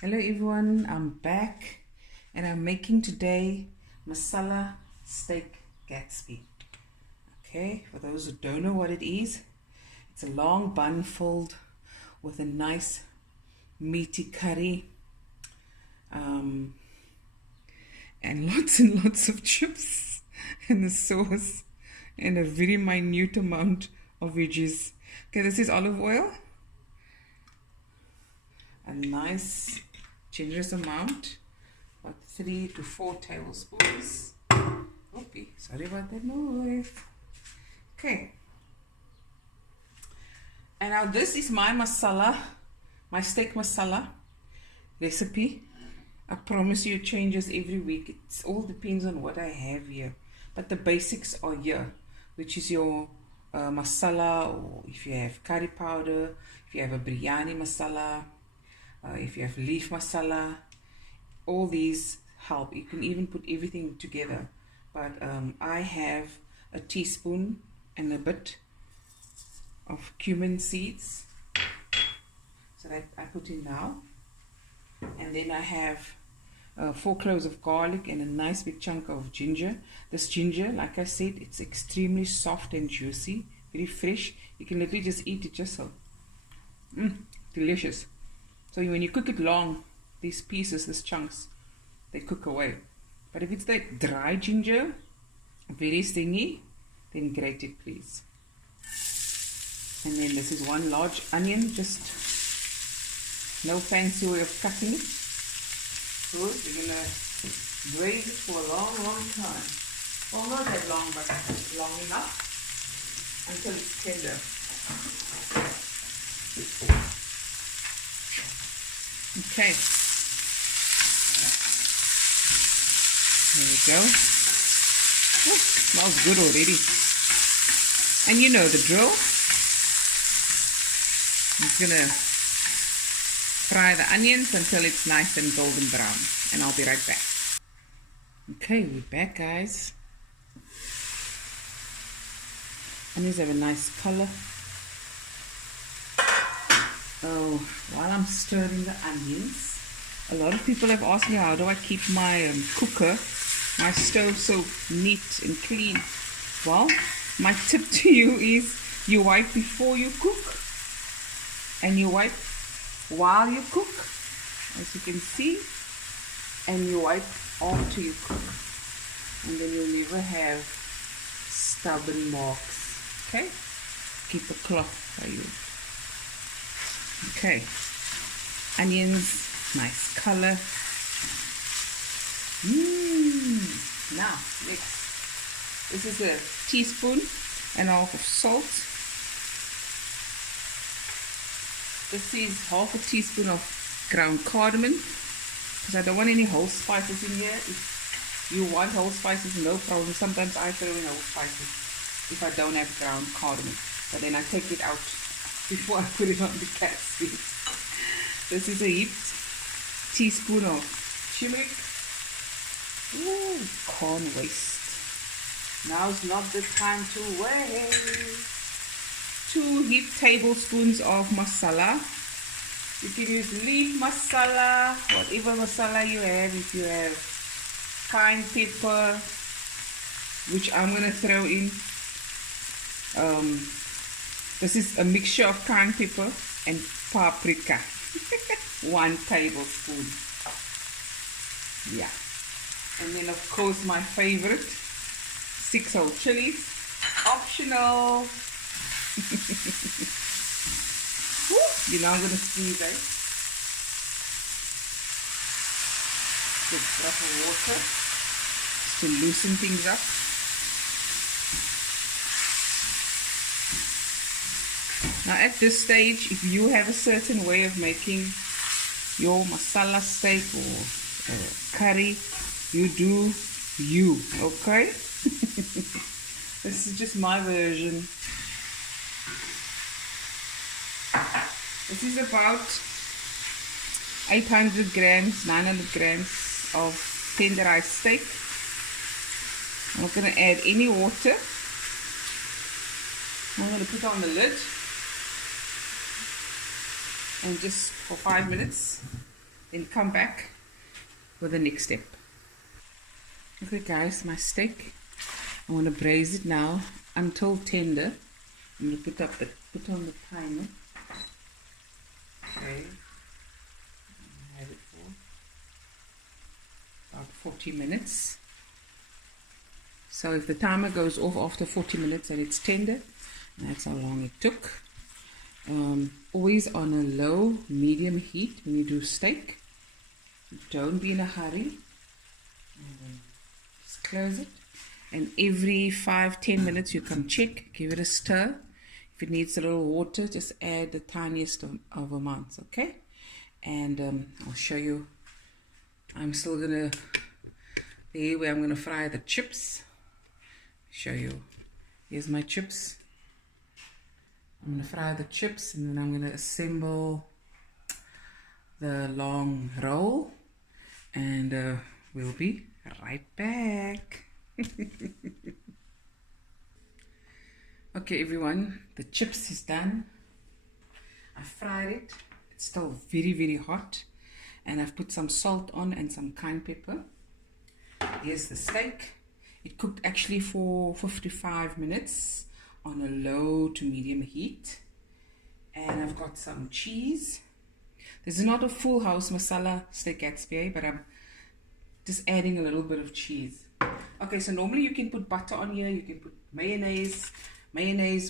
Hello everyone, I'm back and I'm making today Masala steak Gatsby. Okay, for those who don't know what it is, it's a long bun filled with a nice meaty curry and lots of chips and the sauce and a very minute amount of veggies. Okay, this is olive oil, a nice generous amount, about 3 to 4 tablespoons. Oopie, sorry about that noise. Okay, and now this is my masala, my steak masala recipe. I promise you it changes every week. It all depends on what I have here, but the basics are here, which is your masala, or if you have curry powder, if you have a biryani masala, if you have leaf masala, all these help. You can even put everything together, but I have a teaspoon and a bit of cumin seeds, so that I put in now. And then I have 4 cloves of garlic and a nice big chunk of ginger. This ginger, like I said, it's extremely soft and juicy, very fresh. You can literally just eat it just so. Delicious. So when you cook it long, these pieces, these chunks, they cook away. But if it's that dry ginger, very stingy, then grate it please. And then this is 1 large onion, just no fancy way of cutting it. So we're gonna braise it for a long time. Well, not that long, but long enough until it's tender. Okay, there we go. Oh, smells good already. And you know the drill. I'm just gonna fry the onions until it's nice and golden brown, and I'll be right back. Okay, we're back, guys. Onions have a nice color. Oh, while I'm stirring the onions, a lot of people have asked me how do I keep my cooker, my stove so neat and clean. Well, my tip to you is you wipe before you cook and you wipe while you cook, as you can see, and you wipe after you cook, and then you'll never have stubborn marks. Okay, keep a cloth by you. Okay, onions, nice color. Now next, this is a teaspoon and half of salt. This is half a teaspoon of ground cardamom, because I don't want any whole spices in here. If you want whole spices, no problem. Sometimes I throw in whole spices if I don't have ground cardamom, but then I take it out before I put it on the Gatsby. This is a heaped teaspoon of turmeric. Ooh, can't waste. Now's not the time to waste. 2 heaped tablespoons of masala. You can use leaf masala, whatever masala you have. If you have cayenne pepper, which I'm going to throw in. This is a mixture of cayenne pepper and paprika. 1 tablespoon. Yeah. And then of course my favorite, 6 whole chilies. Optional. You know I'm going to squeeze out. Good drop of water just to loosen things up. Now at this stage, if you have a certain way of making your masala steak or curry, you do you, okay? This is just my version. This is about 800 grams, 900 grams of tenderized steak. I'm not going to add any water. I'm going to put on the lid and just for 5 minutes then come back with the next step. Okay guys, my steak, I want to braise it now until tender. I'm going to put on the timer. Okay, I have it for about 40 minutes. So if the timer goes off after 40 minutes and it's tender, that's how long it took. Always on a low, medium heat when you do steak. Don't be in a hurry. Just close it. And every 5-10 minutes you come check, give it a stir. If it needs a little water, just add the tiniest of amounts, okay? And I'll show you. I'm still gonna, there where I'm gonna fry the chips. Show you. Here's my chips. I'm gonna fry the chips and then I'm gonna assemble the long roll, and we'll be right back. Okay everyone, the chips is done. I fried it. It's still very hot, and I've put some salt on and some cayenne pepper. Here's the steak. It cooked actually for 55 minutes on a low to medium heat. And I've got some cheese. This is not a full house masala steak Gatsby, but I'm just adding a little bit of cheese. Okay, so normally you can put butter on here, you can put mayonnaise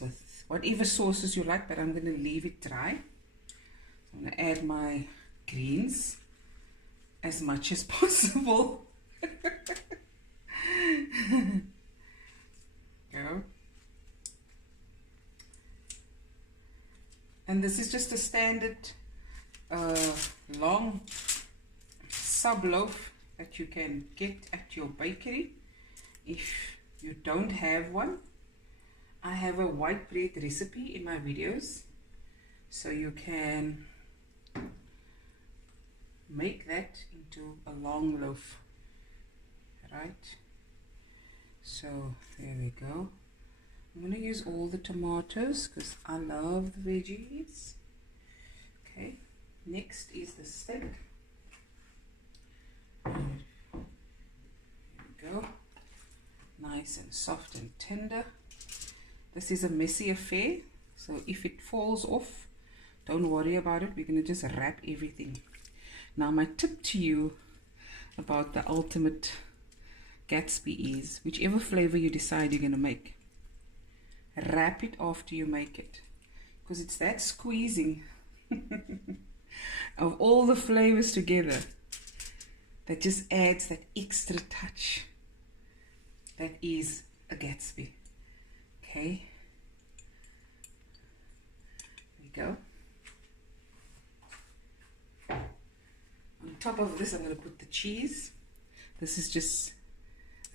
with whatever sauces you like, but I'm going to leave it dry. I'm going to add my greens as much as possible. Go. And this is just a standard long sub loaf that you can get at your bakery. If you don't have one, I have a white bread recipe in my videos, so you can make that into a long loaf, right? So there we go. I'm going to use all the tomatoes because I love the veggies. Okay, next is the steak. There we go. Nice and soft and tender. This is a messy affair, so if it falls off, don't worry about it. We're going to just wrap everything. Now my tip to you about the ultimate Gatsby is, whichever flavor you decide you're going to make, wrap it after you make it, because it's that squeezing of all the flavors together that just adds that extra touch that is a Gatsby. Okay, there we go. On top of this I'm going to put the cheese. This is just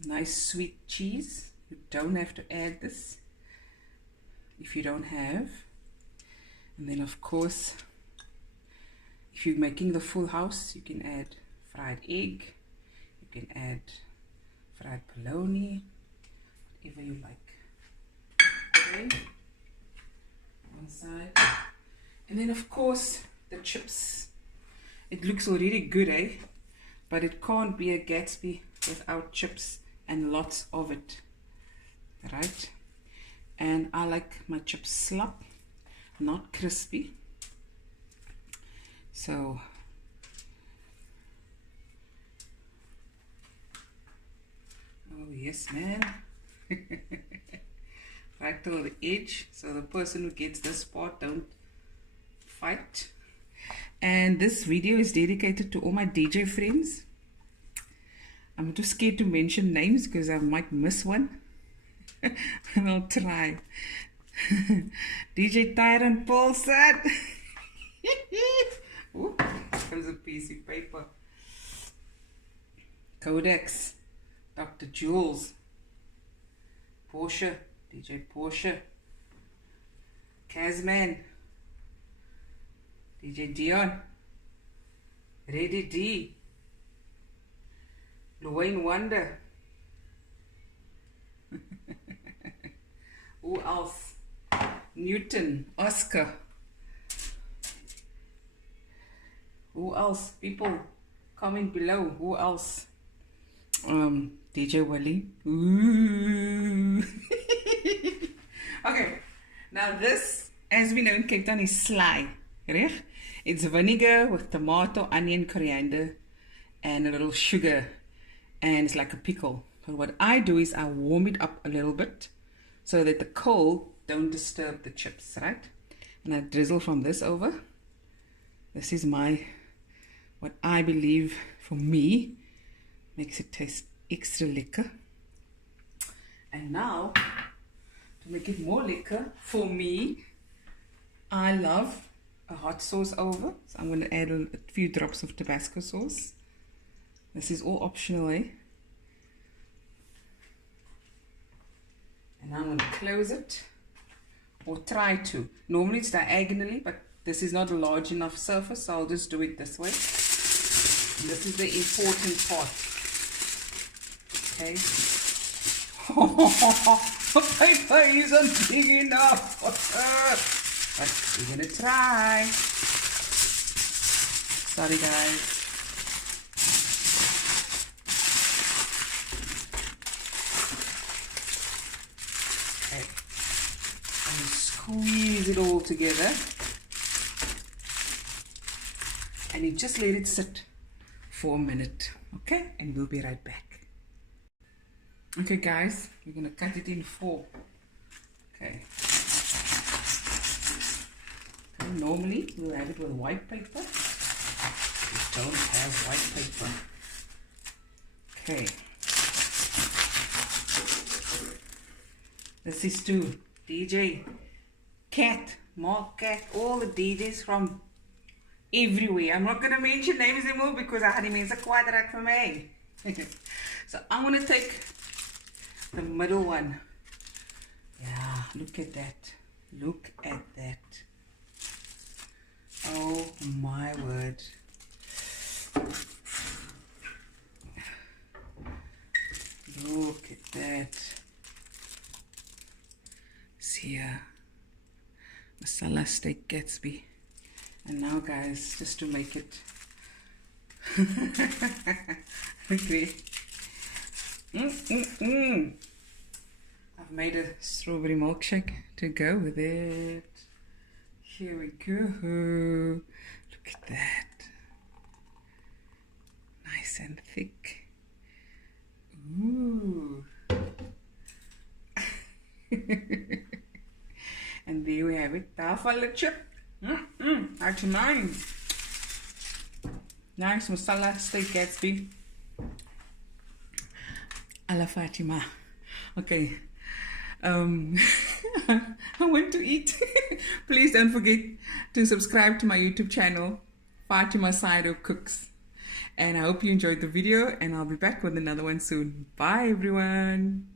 a nice sweet cheese. You don't have to add this if you don't have. And then of course, if you're making the full house, you can add fried egg, you can add fried bologna, whatever you like. Okay, one side. And then of course the chips. It looks already good, eh? But it can't be a Gatsby without chips and lots of it, right? And I like my chips slop, not crispy. So oh yes, man. Right till the edge, so the person who gets this part don't fight. And this video is dedicated to all my DJ friends. I'm too scared to mention names because I might miss one. And I'll try. DJ Tyrant Paulson. Ooh, comes a piece of paper. Codex, Dr. Jules, Porsche, DJ Porsche, Kazman, DJ Dion, Ready D, Luwayne Wonder. Who else? Newton, Oscar. Who else? People, comment below. Who else? DJ Willie. Ooh. Okay, now this, as we know in Cape Town, is sly. Right? It's vinegar with tomato, onion, coriander, and a little sugar, and it's like a pickle. But what I do is I warm it up a little bit so that the cold don't disturb the chips, right? And I drizzle from this over. This is what I believe for me makes it taste extra lekker. And now, to make it more lekker, for me, I love a hot sauce over. So I'm going to add a few drops of Tabasco sauce. This is all optional, eh? And I'm going to close it, or try to. Normally it's diagonally, but this is not a large enough surface, so I'll just do it this way. And this is the important part. Okay. The paper isn't big enough. But we're going to try. Sorry, guys. Okay. And squeeze it all together. And you just let it sit for a minute. Okay? And we'll be right back. Okay, guys. We're going to cut it in 4. Okay. Normally, we'll have it with white paper. We don't have white paper. Okay. This is to DJ Cat, Mark Cat, all the DJs from everywhere. I'm not going to mention names anymore because I had him as a quadrat for me. So I'm going to take the middle one. Yeah, look at that. Look at that. Oh my word. Look at that. See here. Masala steak Gatsby. And now, guys, just to make it okay. I've made a strawberry milkshake to go with it. Here we go. Look at that. Nice and thick. Ooh. And there we have it. Tafel chip. Out your mind. Nice masala steak Gatsby. A la Fatima. Okay. I want to eat. Please don't forget to subscribe to my YouTube channel, Fatima Saido Cooks. And I hope you enjoyed the video, and I'll be back with another one soon. Bye, everyone.